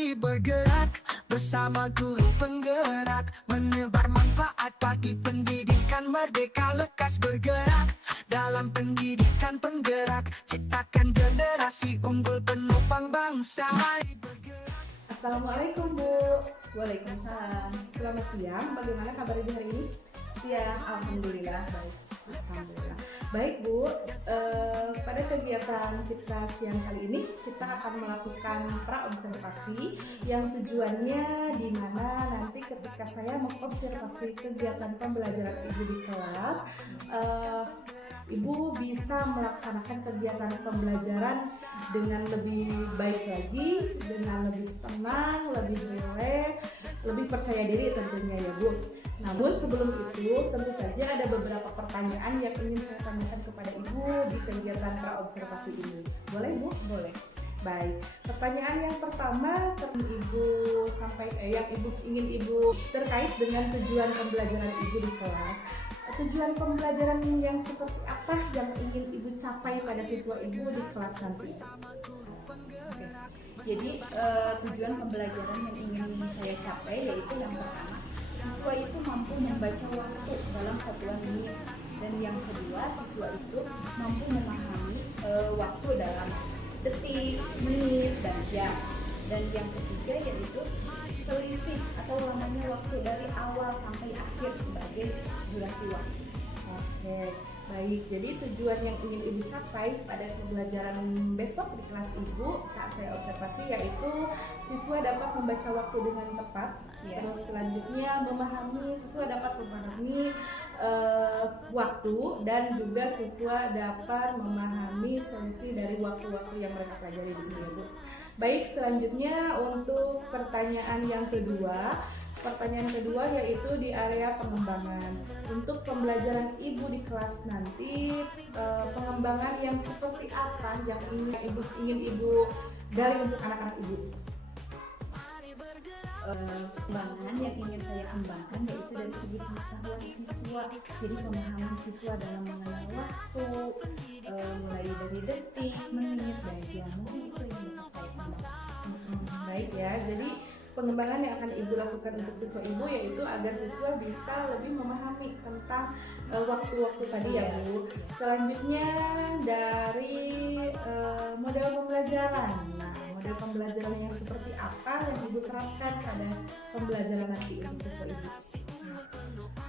Mari bergerak bersama guru penggerak, menebar manfaat bagi pendidikan merdeka. Lekas bergerak dalam pendidikan penggerak, ciptakan generasi unggul penopang bangsa. Mari bergerak. Assalamualaikum Bu. Waalaikumsalam. Selamat siang. Bagaimana kabar Ibu hari ini? Siang, alhamdulillah baik. Alhamdulillah. Baik Bu. Pada kegiatan kita siang kali ini kita akan melakukan praobservasi yang tujuannya di mana nanti ketika saya mengobservasi kegiatan pembelajaran Ibu di kelas, Ibu bisa melaksanakan kegiatan pembelajaran dengan lebih baik lagi, dengan lebih tenang, lebih rileks, lebih percaya diri tentunya ya Bu. Namun sebelum itu tentu saja ada beberapa pertanyaan yang ingin saya tanyakan kepada Ibu di kegiatan praobservasi ini. Boleh Bu? Boleh. Baik. Pertanyaan yang pertama yang ingin Ibu terkait dengan tujuan pembelajaran Ibu di kelas. Tujuan pembelajaran yang seperti apa yang ingin Ibu capai pada siswa Ibu di kelas nanti? Oke. Jadi tujuan pembelajaran yang ingin saya capai yaitu yang pertama, siswa itu mampu membaca waktu dalam satuan menit, dan yang kedua, siswa itu mampu memahami waktu dalam detik, menit, dan jam. Dan yang ketiga yaitu selisih atau namanya waktu dari awal sampai akhir sebagai durasi waktu. Oke, baik. Jadi tujuan yang ingin Ibu capai pada pembelajaran besok di kelas Ibu saat saya observasi yaitu siswa dapat membaca waktu dengan tepat. Ya. Terus selanjutnya siswa dapat memahami waktu, dan juga siswa dapat memahami selisih dari waktu-waktu yang mereka pelajari di dunia Bu. Baik, selanjutnya untuk pertanyaan yang kedua. Pertanyaan kedua yaitu di area pengembangan. Untuk pembelajaran Ibu di kelas nanti, pengembangan yang seperti apa yang ingin Ibu gali untuk anak-anak Ibu? Pengembangan yang ingin saya kembangkan yaitu dari segi pengetahuan siswa. Jadi pemahaman siswa dalam mengenal waktu, mulai dari detik, menit, dan jam. Mungkin itu yang dapat saya kembangkan. Baik ya, jadi pengembangan yang akan Ibu lakukan untuk siswa Ibu yaitu agar siswa bisa lebih memahami tentang waktu-waktu tadi ya Bu. Selanjutnya dari model pembelajaran. Nah, model pembelajaran yang seperti apa yang Ibu terapkan pada pembelajaran nanti untuk siswa Ibu?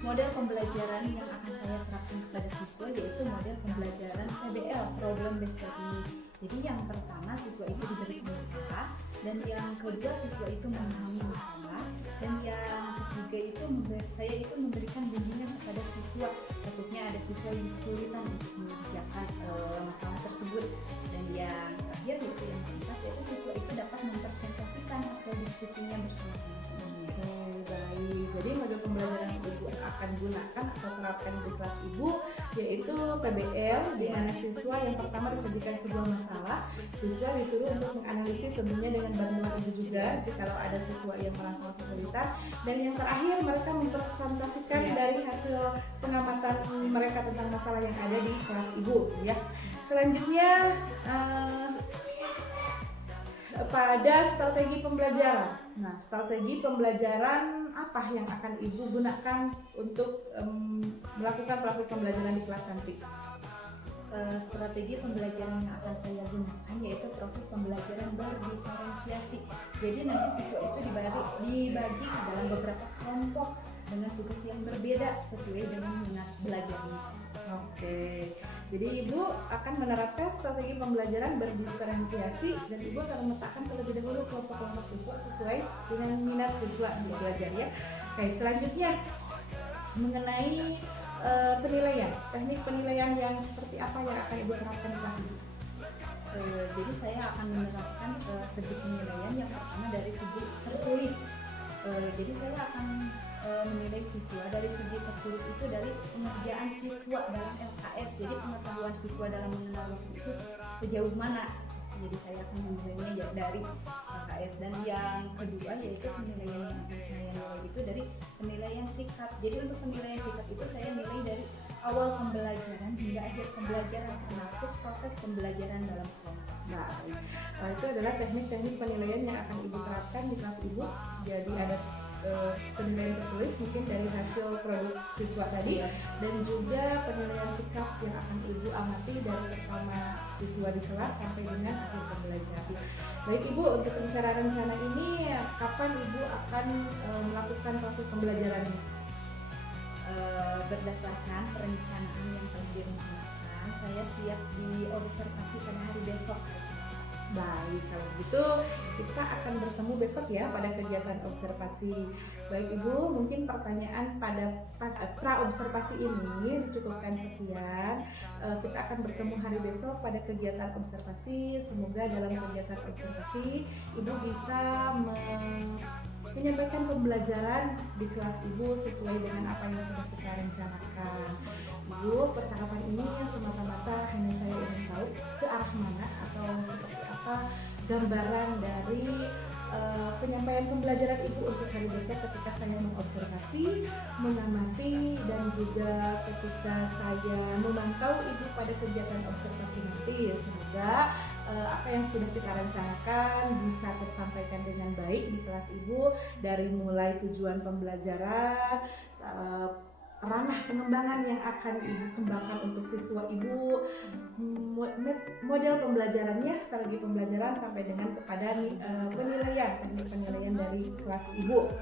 Model pembelajaran yang akan saya terapkan kepada siswa yaitu model pembelajaran PBL, Problem Based Learning. Jadi yang pertama, siswa itu diberikan masalah, dan yang kedua siswa itu memahami masalah, dan yang ketiga itu saya memberikan bimbingan kepada siswa. Takutnya ada siswa yang kesulitan untuk mengerjakan masalah tersebut, dan yang terakhir yaitu yang keempat yaitu siswa itu dapat mempresentasikan hasil diskusinya bersama teman-temannya. Baik, jadi model pembelajaran yang Ibu akan gunakan atau terapkan di kelas Ibu yaitu PBL, di mana siswa yang pertama disajikan sebuah masalah, siswa disuruh untuk menganalisis tentunya dengan bantuan Ibu juga jikalau ada siswa yang merasa kesulitan, dan yang terakhir mereka mempresentasikan dari hasil pengamatan mereka tentang masalah yang ada di kelas Ibu ya. Selanjutnya pada strategi pembelajaran. Nah, strategi pembelajaran apa yang akan Ibu gunakan untuk melakukan proses pembelajaran di kelas nanti? Strategi pembelajaran yang akan saya gunakan yaitu proses pembelajaran berdiferensiasi. Jadi nanti siswa itu dibagi ke dalam beberapa kelompok dengan tugas yang berbeda sesuai dengan minat belajarnya. Oke, jadi Ibu akan menerapkan strategi pembelajaran berdiferensiasi, dan Ibu akan meletakkan terlebih dahulu kelompok-kelompok siswa sesuai dengan minat siswa yang belajar ya. Oke, selanjutnya mengenai penilaian, teknik penilaian yang seperti apa yang akan Ibu terapkan di kelas Ibu? Jadi saya akan menerapkan segi penilaian yang pertama dari segi tertulis. Jadi saya akan menilai siswa dari segi tertulis itu dari pengerjaan siswa dalam LKS. Jadi pengetahuan siswa dalam mengenal waktu itu sejauh mana. Jadi saya akan menilainya dari LKS. Dan yang kedua yaitu penilaian yang akan saya nilai itu dari penilaian sikap. Jadi untuk penilaian sikap itu saya nilai dari awal pembelajaran hingga akhir pembelajaran, termasuk proses pembelajaran dalam kelompok. Nah, itu adalah teknik-teknik penilaian yang akan Ibu terapkan ibu. Jadi ada penilaian tertulis mungkin dari hasil produk siswa tadi, dan juga penilaian sikap yang akan ibu amati dari pertama siswa di kelas sampai dengan akhir pembelajaran. Baik ibu, untuk rencana ini kapan ibu akan melakukan proses pembelajarannya? Berdasarkan perencanaan yang telah direncanakan, saya siap diobservasi pada hari besok. Baik, kalau begitu kita akan bertemu besok ya pada kegiatan observasi. Baik ibu, mungkin pertanyaan pada pra observasi ini dicukupkan sekian. Kita akan bertemu hari besok pada kegiatan observasi. Semoga dalam kegiatan observasi ibu bisa menyampaikan pembelajaran di kelas ibu sesuai dengan apa yang sudah kita rencanakan. Ibu, percakapan ini semata-mata hanya saya ingin tahu ke arah mana atau seperti apa gambaran dari penyampaian pembelajaran ibu untuk hari besok ketika saya mengobservasi, mengamati, dan juga ketika saya memantau ibu pada kegiatan observasi nanti. Semoga apa yang sudah kita rencanakan bisa tersampaikan dengan baik di kelas ibu, dari mulai tujuan pembelajaran, ranah pengembangan yang akan ibu kembangkan untuk siswa ibu, model pembelajarannya, strategi pembelajaran, sampai dengan kepada penilaian dari kelas ibu.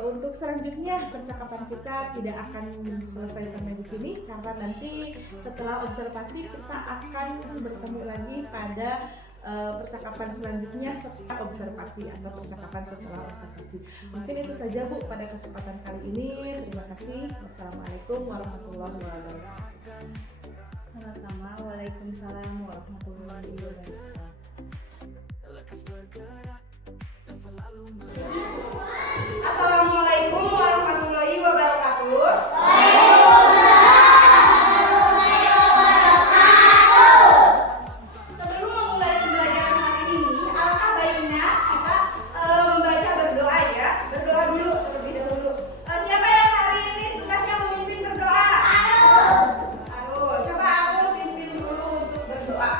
Untuk selanjutnya percakapan kita tidak akan selesai sampai di sini, karena nanti setelah observasi kita akan bertemu lagi pada percakapan selanjutnya setelah observasi atau percakapan setelah observasi. Mungkin itu saja Bu pada kesempatan kali ini. Terima kasih. Wassalamualaikum warahmatullahi wabarakatuh. Sama-sama. Waalaikumsalam warahmatullahi wabarakatuh. Assalamualaikum warahmatullahi wabarakatuh. Sebelum memulai pembelajaran hari ini, alangkah baiknya kita membaca berdoa ya. Berdoa dulu terlebih dahulu. Siapa yang hari ini tugasnya memimpin berdoa? Aduh, coba aku pimpin dulu untuk berdoa.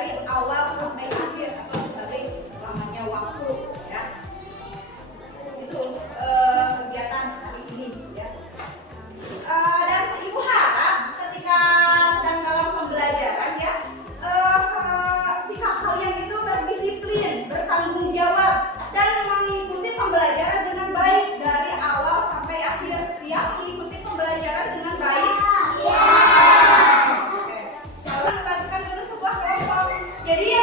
dari awal sampai akhir atau sebagai lamanya waktu ya. Itu kegiatan hari ini ya. Dan ibu harap ketika sedang dalam pembelajaran ya, sikap kalian itu berdisiplin, bertanggung jawab, dan mengikuti pembelajaran dengan baik dari awal sampai akhir. Siap mengikuti pembelajaran dengan baik? Siap. Oke. Lalu dibagikan dulu sebuah kelompok. Jadi ya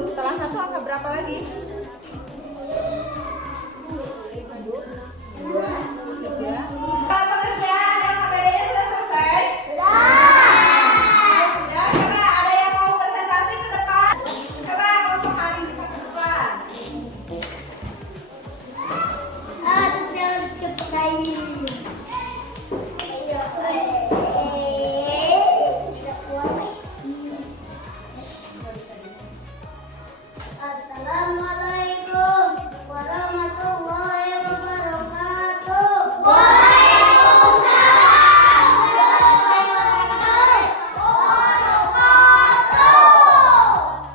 Setelah 1 angka berapa lagi? 2, 3. Pengerjaan dan KBD-nya sudah selesai? Sudah. Coba ada yang mau presentasi ke depan? Coba kelompok Karin bisa ke depan. Assalamualaikum warahmatullahi wabarakatuh.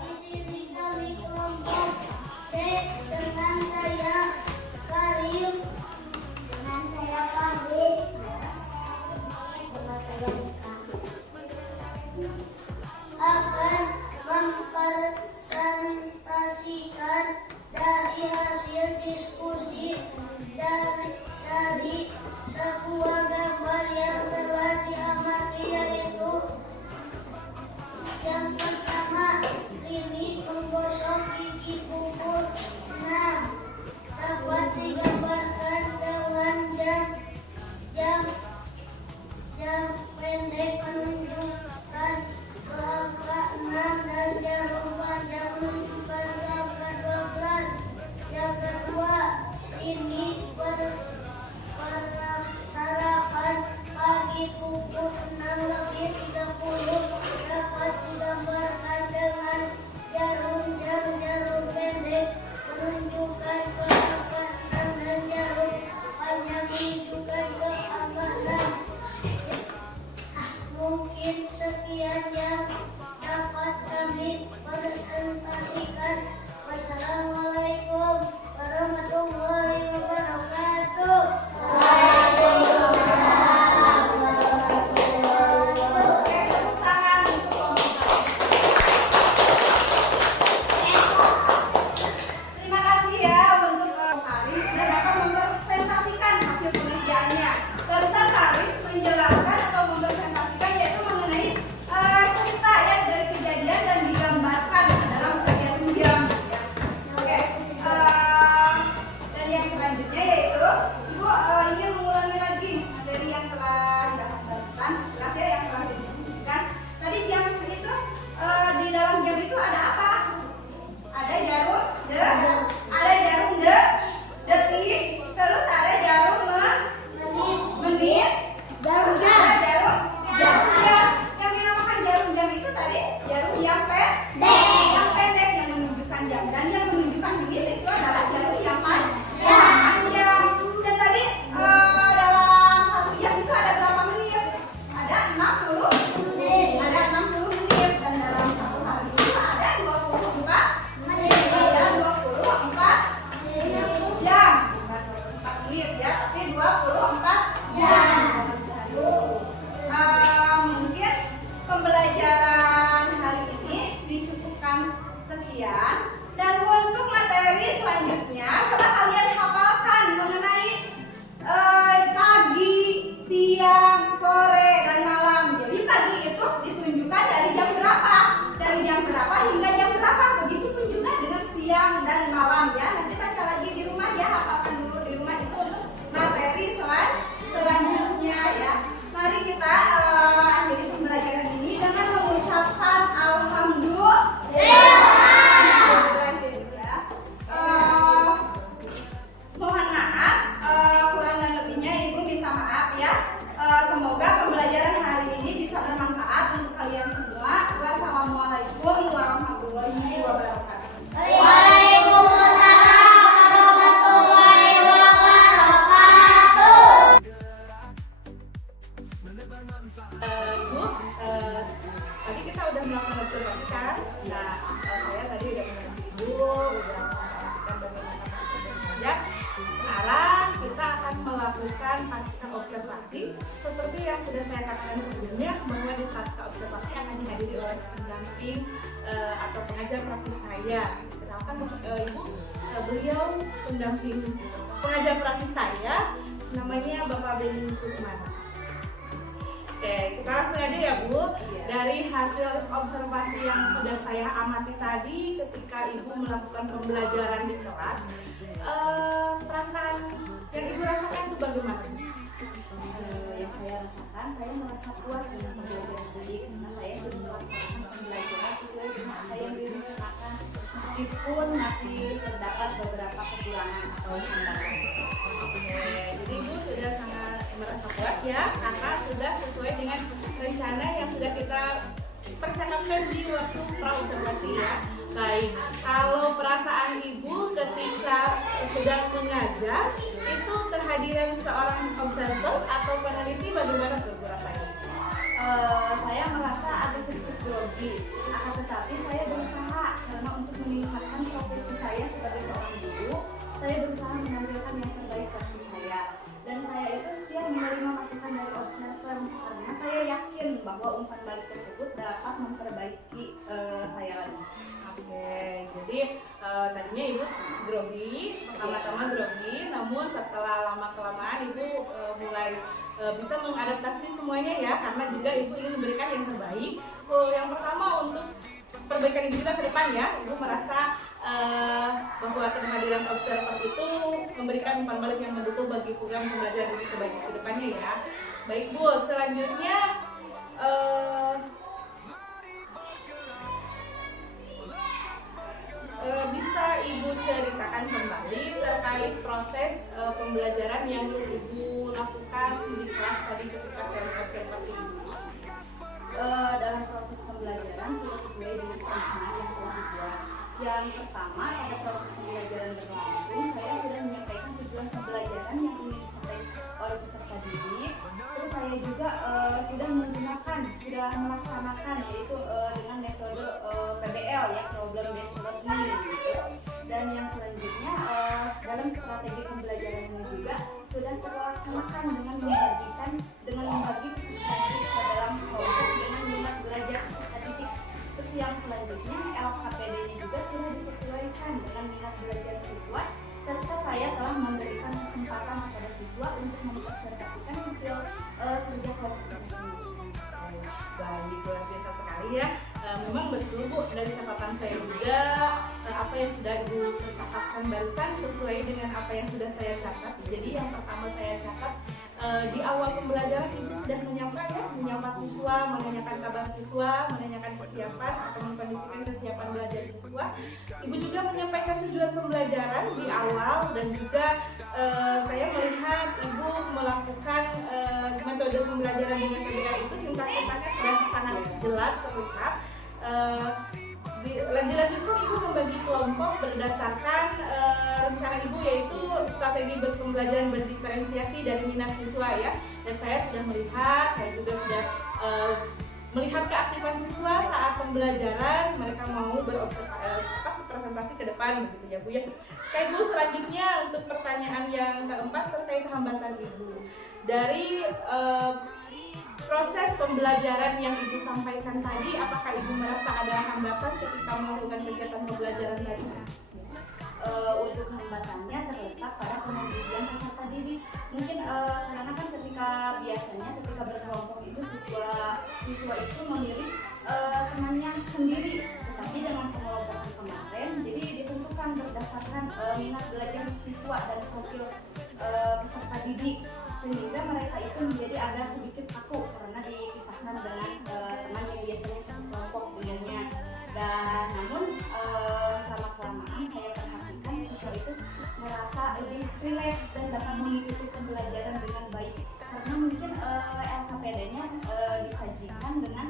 Di sini kami kelompok C dengan saya Karim, dengan saya Fahri, dengan saya Mika, akan mempresentasikan dari hasil diskusi dari sebuah gambar yang telah diamati, yaitu yang pertama, Lini menggosok gigi pukul 6 dapat digambarkan dengan jam pendek menunjukkan ke angka 6 dan jarum panjang menunjukkan ke angka 12. Yang kedua, ini sarapan pagi pukul 6:30 dapat digambarkan dengan jarum pendek menunjukkan ke angka 6 dan jarum panjang menunjukkan ke angka 6. Mungkin sekian yang dapat kami presentasikan. Wassalamualaikum warahmatullahi wabarakatuh. Oke, tepuk tangan untuk kelompok Karin. Terima kasih ya untuk Karin sudah dapat mempresentasikan hasil pengerjaannya. Barusan Karin menjelaskan atau mempresentasikan yaitu mengenai cerita ya dari kejadian dan digambarkan dalam bagian diam. Oke, dan yang selanjutnya yaitu Ibu ingin mengulangi lagi materi yang telah dibahas barusan, jelas ya yang telah didiskusikan. Tadi jam itu di dalam jam itu ada apa? Ada jarum detik, terus ada jarum menit, terus ada jarum jam. Yang dinamakan jarum jam itu tadi jarum yang pendek yang menunjukkan jam, dan yang menunjukkan menit itu adalah jarum yang panjang. Dan tadi dalam 1 jam itu ada berapa menit? Ada 60 menit, dan dalam 1 hari itu ada 24 menit. Ada 24 jam, bukan 24 menit ya, tapi 24 jam. Mungkin pembelajaran hari ini dicukupkan sekian, dan untuk materi selanjutnya coba kalian hafalkan mengenai pagi, siang, sore, dan malam. Jadi pagi itu ditunjukkan dari jam berapa hingga jam berapa, begitu pun juga dengan siang dan malam ya. Nanti baca lagi di rumah ya, hafalkan dulu di rumah itu untuk materi selanjutnya ya. Mari kita akhiri pembelajaran ini dengan mengucapkan alhamdulillah. Mohon maaf, kurang dan lebihnya Ibu minta maaf ya. Semoga pembelajaran hari ini bisa bermanfaat untuk kalian semua. Wassalamualaikum warahmatullahi wabarakatuh. Waalaikumsalam warahmatullahi wabarakatuh. Ibu, tadi kita udah melakukan observasi kan? Nah, saya tadi udah mengerti Ibu, udah memperhatikan bagaimana masih bekerja. Sekarang kita akan melakukan pasca observasi seperti yang sudah saya katakan sebelumnya, bahwa di pasca observasi akan dihadiri oleh pendamping atau pengajar praktik saya. Kenalkan Ibu, beliau pendamping pengajar praktik saya, namanya Bapak Beni Sukmana. Oke, kita langsung aja ya Bu. Dari hasil observasi yang sudah saya amati tadi ketika Ibu melakukan pembelajaran di kelas, perasaan yang Ibu rasakan itu bagaimana? Yang saya rasakan, saya merasa puas dengan pembelajaran tadi karena saya sudah melaksanakan pembelajaran sesuai dengan apa yang direncanakan, meskipun masih terdapat beberapa kekurangan atau hambatan. Jadi Ibu sudah sangat merasa puas ya, karena sudah sesuai dengan rencana yang sudah kita percakapkan di waktu praobservasi ya. Baik, kalau perasaan Ibu ketika sedang mengajar itu kehadiran seorang observer atau peneliti bagaimana tuh Bu rasanya? Saya merasa agak sedikit grogi, akan tetapi saya berusaha karena untuk meningkatkan profesi saya sebagai seorang guru, saya berusaha menampilkan yang terbaik versi saya. Dan saya itu siap menerima masukan dari observer karena saya yakin bahwa umpan balik tersebut dapat memperbaiki saya lagi. Oke, jadi tadinya Ibu grogi, pertama-tama grogi, namun setelah lama-kelamaan Ibu mulai bisa mengadaptasi semuanya ya, karena juga Ibu ingin memberikan yang terbaik. Yang pertama untuk perbaikan Ibu kita ke depan ya, Ibu merasa bahwa kehadiran observer itu memberikan umpan balik yang mendukung bagi program pembelajaran Ibu ke depannya ya. Baik Bu, selanjutnya bisa Ibu ceritakan kembali terkait proses pembelajaran yang Ibu lakukan di kelas tadi ketika saya observasi Ibu? Dalam proses pembelajaran sudah sesuai dengan perencanaan yang telah dibuat. Yang pertama, pada proses pembelajaran berlangsung, saya sudah menyampaikan tujuan pembelajaran yang ingin dicapai oleh peserta didik. Terus saya juga sudah melaksanakan yaitu dengan metode PBL ya, Problem Based Learning gitu. Dan yang selanjutnya dalam strategi pembelajaran ini juga sudah terlaksanakan dengan membagi peserta didik ke dalam kelompok dengan minat belajar peserta didik. Terus yang selanjutnya LKPD-nya juga sudah disesuaikan dengan minat belajar siswa, serta saya telah memberikan kesempatan kepada siswa untuk mempresentasikan hasil kerja kelompok tersebut. Baik, luar biasa sekali ya. Memang betul Bu, dari catatan saya juga apa yang sudah Ibu percakapkan barusan sesuai dengan apa yang sudah saya catat. Jadi yang pertama saya catat di awal pembelajaran Ibu sudah menyapa siswa, menanyakan kabar siswa, menanyakan kesiapan atau mengkondisikan kesiapan belajar siswa. Ibu juga menyampaikan tujuan pembelajaran di awal dan juga saya melihat Ibu melakukan metode pembelajaran dengan PBL itu sintaknya sudah sangat jelas terlihat. Dilanjutkan Ibu membagi kelompok berdasarkan rencana Ibu yaitu strategi pembelajaran berdiferensiasi dari minat siswa ya. Dan saya sudah melihat, saya juga sudah melihat keaktifan siswa saat pembelajaran, mereka mau presentasi ke depan begitu ya Bu ya. Oke Bu, selanjutnya untuk pertanyaan yang keempat terkait hambatan Ibu. Dari proses pembelajaran yang Ibu sampaikan tadi, apakah Ibu merasa ada hambatan ketika melakukan kegiatan pembelajaran tadi? Untuk hambatannya terletak pada pengondisian peserta didik. Mungkin karena kan biasanya ketika berkelompok itu siswa itu memilih temannya sendiri, tetapi dengan pengelompokan kemarin jadi ditentukan berdasarkan minat belajar siswa dan profil peserta didik, sehingga mereka itu menjadi agak sedikit kaku karena dipisahkan dengan teman yang biasanya satu kelompok dengannya. Dan namun lama-kelamaan saya perhatikan siswa itu merasa lebih rileks dan dapat mengikuti pembelajaran dengan baik karena mungkin LKPD-nya disajikan dengan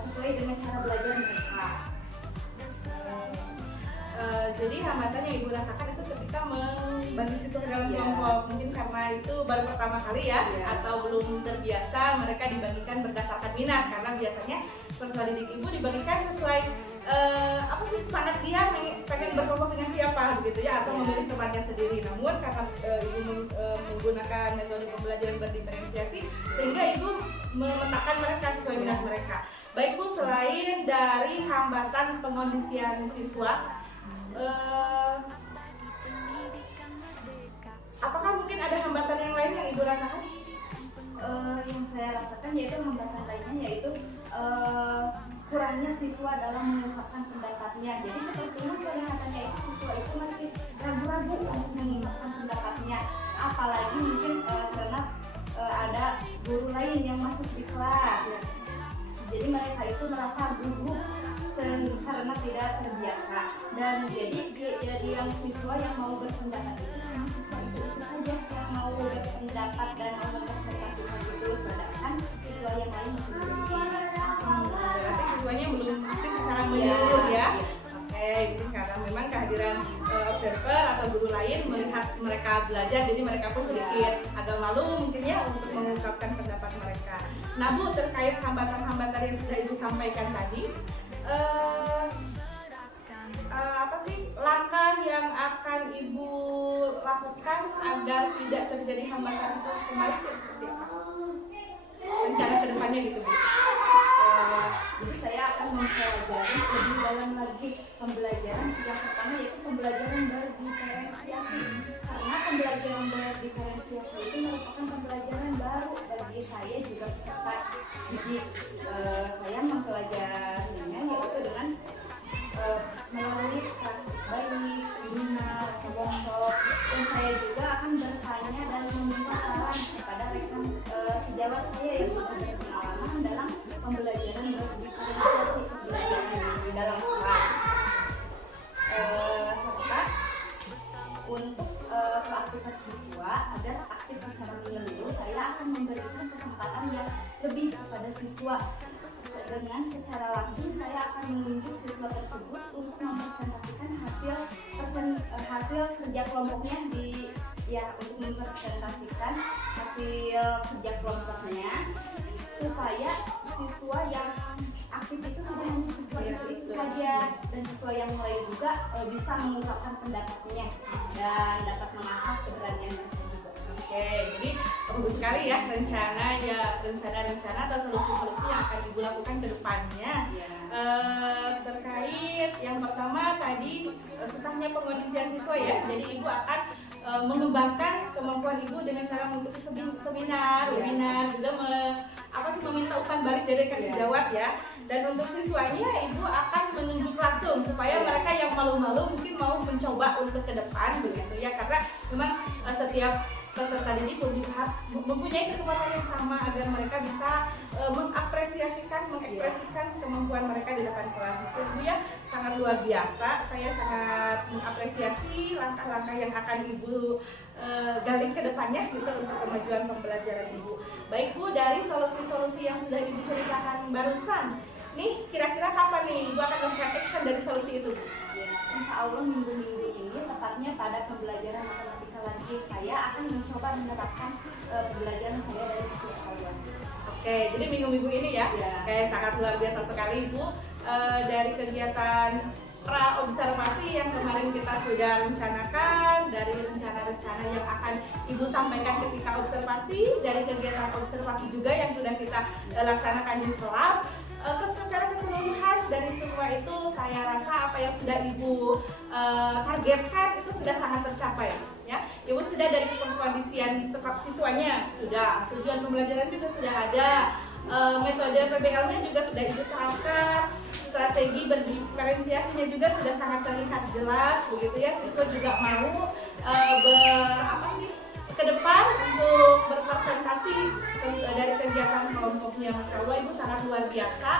sesuai dengan cara belajar mereka. Jadi hambatan yang Ibu rasakan itu ketika membagi siswa ke dalam kelompok, mungkin karena itu baru pertama kali ya, atau belum terbiasa mereka dibagikan berdasarkan minat, karena biasanya peserta didik Ibu dibagikan sesuai apa sih semangat dia pengen berkelompok dengan siapa begitu ya, atau memilih temannya sendiri. Namun karena Ibu menggunakan metode pembelajaran berdiferensiasi sehingga Ibu memetakan mereka sesuai minat mereka. Baik Bu, selain dari hambatan pengondisian siswa, apakah mungkin ada hambatan yang lain yang Ibu rasakan? yang saya rasakan yaitu hambatan lainnya yaitu kurangnya siswa dalam mengungkapkan pendapatnya. Jadi sepertinya kelihatannya itu siswa itu masih ragu-ragu untuk mengungkapkan pendapatnya, apalagi mungkin karena ada guru lain yang masuk di kelas. Jadi mereka itu merasa gugup karena tidak terbiasa, dan jadi yang siswa yang mau berpendapat itu hanya siswa itu saja yang mau berpendapat dan mau mempresentasikan itu, sedangkan siswa yang lain masih belum. Berarti siswanya belum aktif secara menyeluruh ya. Oke, jadi karena memang kehadiran observer atau guru lain melihat mereka belajar, jadi mereka pun sedikit agak malu mungkin ya untuk mengungkapkan pendapat mereka. Nah Bu, terkait hambatan-hambatan yang sudah Ibu sampaikan tadi, apa sih langkah yang akan Ibu lakukan agar tidak terjadi hambatan itu kembali, itu seperti apa? Rencana kedepannya gitu Bu. Jadi saya akan mempelajari lebih dalam lagi pembelajaran yang pertama yaitu pembelajaran berdiferensiasi, karena pembelajaran berdiferensiasi itu merupakan pembelajaran baru bagi saya juga peserta didik. Saya mempelajarinya yaitu dengan melalui baik, seminar, kelompok, dan saya juga akan bertanya dan meminta saran kepada rekan sejawat saya yang sudah berpengalaman dalam pembelajaran berdiferensiasi di dalam kelas. Serta untuk keaktifan siswa agar aktif secara menyeluruh, saya akan memberikan kesempatan yang lebih kepada siswa. Dengan secara langsung saya akan menunjuk siswa tersebut untuk mempresentasikan hasil kerja kelompoknya untuk mempresentasikan hasil kerja kelompoknya, supaya siswa yang aktif itu tidak hanya siswa itu saja, dan siswa yang mulai juga bisa mengungkapkan pendapatnya dan dapat mengasah keberaniannya. Oke, jadi bagus sekali ya rencana-rencana atau solusi-solusi yang akan Ibu lakukan ke depannya. Terkait yang pertama tadi susahnya pengondisian siswa ya. Jadi Ibu akan mengembangkan kemampuan Ibu dengan cara mengikuti seminar, webinar, juga meminta umpan balik dari rekan sejawat ya. Dan untuk siswanya Ibu akan menunjuk langsung supaya mereka yang malu-malu mungkin mau mencoba untuk ke depan begitu ya, karena memang setiap peserta didik mempunyai kesempatan yang sama agar mereka bisa mengekspresikan kemampuan mereka di depan kelas. Itu ya sangat luar biasa. Saya sangat mengapresiasi langkah-langkah yang akan Ibu gali ke depannya gitu untuk kemajuan pembelajaran Ibu. Baik Bu, dari solusi-solusi yang sudah Ibu ceritakan barusan, nih kira-kira kapan nih Ibu akan melakukan action dari solusi itu? Ya, insya Allah minggu-minggu ini tepatnya pada pembelajaran matematika lagi saya akan mencoba menerapkan pembelajaran saya dari sisi evaluasi. Oke, jadi minggu-minggu ini ya, kayak sangat luar biasa sekali Ibu. Dari kegiatan pra-observasi yang kemarin kita sudah rencanakan, dari rencana-rencana yang akan Ibu sampaikan ketika observasi, dari kegiatan observasi juga yang sudah kita laksanakan di kelas. Secara keseluruhan dari semua itu saya rasa apa yang sudah Ibu targetkan itu sudah sangat tercapai ya. Ibu sudah dari pengkondisian siswanya sudah, tujuan pembelajaran juga sudah ada, metode PBL-nya juga sudah Ibu terapkan, strategi berdiferensiasinya juga sudah sangat terlihat jelas begitu ya. Siswa juga mau ke depan untuk berpresentasi dari kegiatan kelompoknya. Masya Allah, Ibu sangat luar biasa.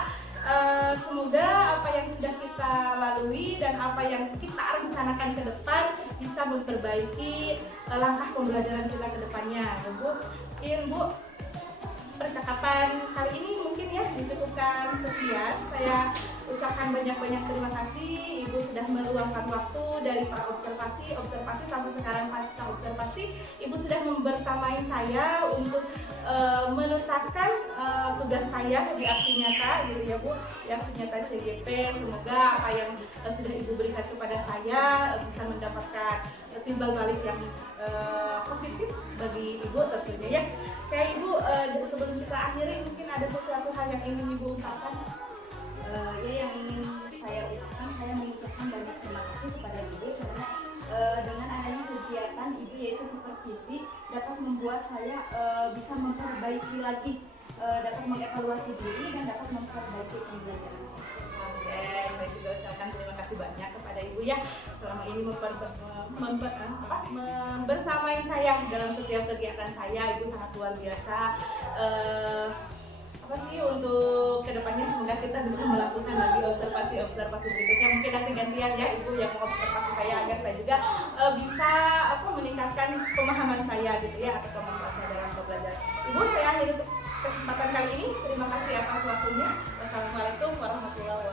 Semoga apa yang sudah kita lalui dan apa yang kita rencanakan ke depan bisa memperbaiki langkah pembelajaran kita ke depannya. Bu, percakapan kali ini mungkin ya dicukupkan sekian. Saya ucapkan banyak-banyak terima kasih. Ibu sudah meluangkan waktu dari observasi sampai sekarang pasca observasi. Ibu sudah membersamai saya untuk menuntaskan tugas saya di aksi nyata gitu ya Bu, di aksi nyata CGP. Semoga apa yang sudah Ibu berikan kepada saya bisa mendapatkan timbal balik yang positif bagi Ibu tentunya ya. Kayak Ibu, sebelum kita akhiri mungkin ada sesuatu hal yang ingin Ibu ungkapkan? Yang ingin saya ucapkan, saya mengucapkan banyak terima kasih kepada Ibu karena dengan adanya kegiatan Ibu yaitu supervisi dapat membuat saya bisa memperbaiki lagi, dapat mengevaluasi diri dan dapat memperbaiki pembelajaran. Oke, saya juga ucapkan terima kasih banyak kepada Ibu ya selama ini membersamai saya dalam setiap kegiatan saya. Ibu sangat luar biasa. Apa sih untuk kedepannya semoga kita bisa melakukan lagi observasi berikutnya, mungkin nanti gantian ya Ibu yang mengobservasi saya agar saya juga bisa meningkatkan pemahaman saya gitu ya atau kemampuan saya dalam pembelajaran. Ibu, saya akhiri untuk kesempatan kali ini. Terima kasih atas waktunya. Wassalamualaikum warahmatullahi wabarakatuh.